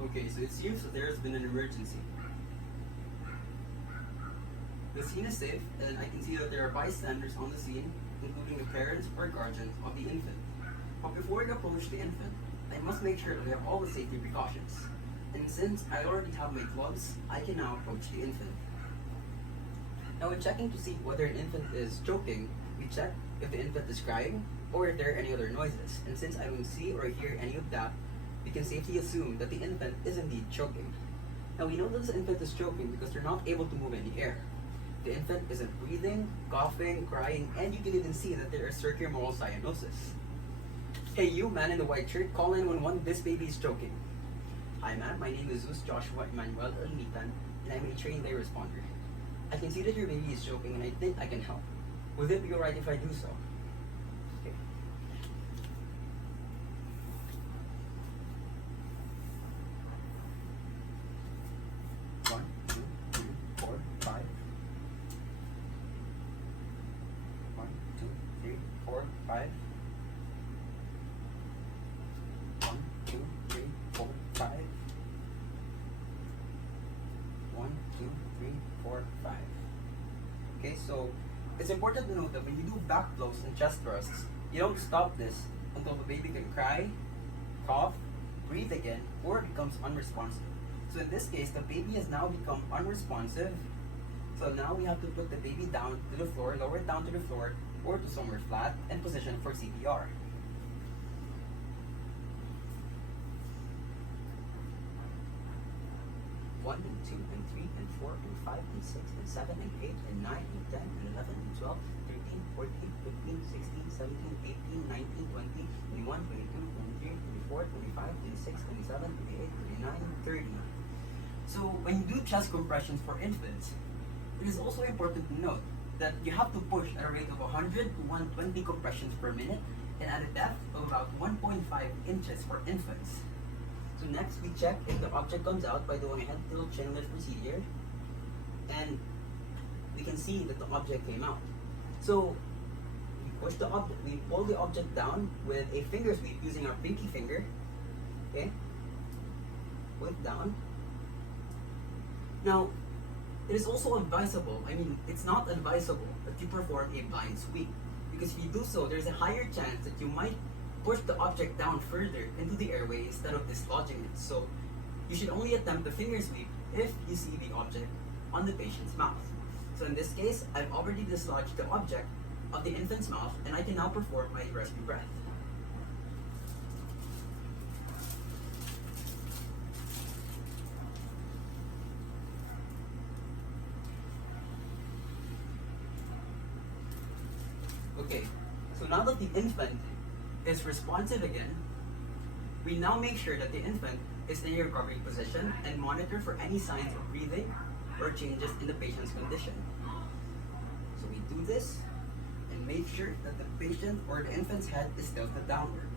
Okay, so it seems that there has been an emergency. The scene is safe, and I can see that there are bystanders on the scene, including the parents or guardians of the infant. But before I approach the infant, I must make sure that we have all the safety precautions. And since I already have my gloves, I can now approach the infant. Now when checking to see whether an infant is choking, we check if the infant is crying or if there are any other noises. And since I don't see or hear any of that, we can safely assume that the infant is indeed choking. Now we know that this infant is choking because they're not able to move any air. The infant isn't breathing, coughing, crying, and you can even see that there is circummoral cyanosis. Hey you, man in the white shirt, call 911, this baby is choking. Hi ma'am, my name is Zeus Joshua Emmanuel Initan, and I'm a trained lay responder. I can see that your baby is choking and I think I can help. Would it be alright if I do so? Okay. One, two, three, four, five. 1, 2, 3, 4, 5. 1, 2, 3, 4, 5. 1, 2, 3, 4, 5. Okay, so it's important to note that when you do back blows and chest thrusts, you don't stop this until the baby can cry, cough, breathe again, or becomes unresponsive. So in this case, the baby has now become unresponsive. So now we have to put the baby down to the floor, lower it down to the floor, or to somewhere flat, and position for CPR. One and 2 and 3 and 4 and 5 and 6 and 7 and 8 and 9 and 10 and 11 and 12, 13, 14, 15, 16, 17, 18, 19, 20, 21, 22, 23, 24, 25, 26, 27, 28, 29, 30. So when you do chest compressions for infants, it is also important to note that you have to push at a rate of 100 to 120 compressions per minute and at a depth of about 1.5 inches for infants. So next, we check if the object comes out by doing a head tilt chin lift procedure, and we can see that the object came out. So we push the object, we pull the object down with a finger sweep using our pinky finger. Okay, pull it down. Now, it is also advisable, it's not advisable that you perform a blind sweep, because if you do so, there's a higher chance that you might push the object down further into the airway instead of dislodging it. So you should only attempt the finger sweep if you see the object on the patient's mouth. So in this case, I've already dislodged the object of the infant's mouth, and I can now perform my rescue breath. Okay, so now that the infant is responsive again, we now make sure that the infant is in a recovering position and monitor for any signs of breathing or changes in the patient's condition. So we do this and make sure that the patient or the infant's head is tilted downward.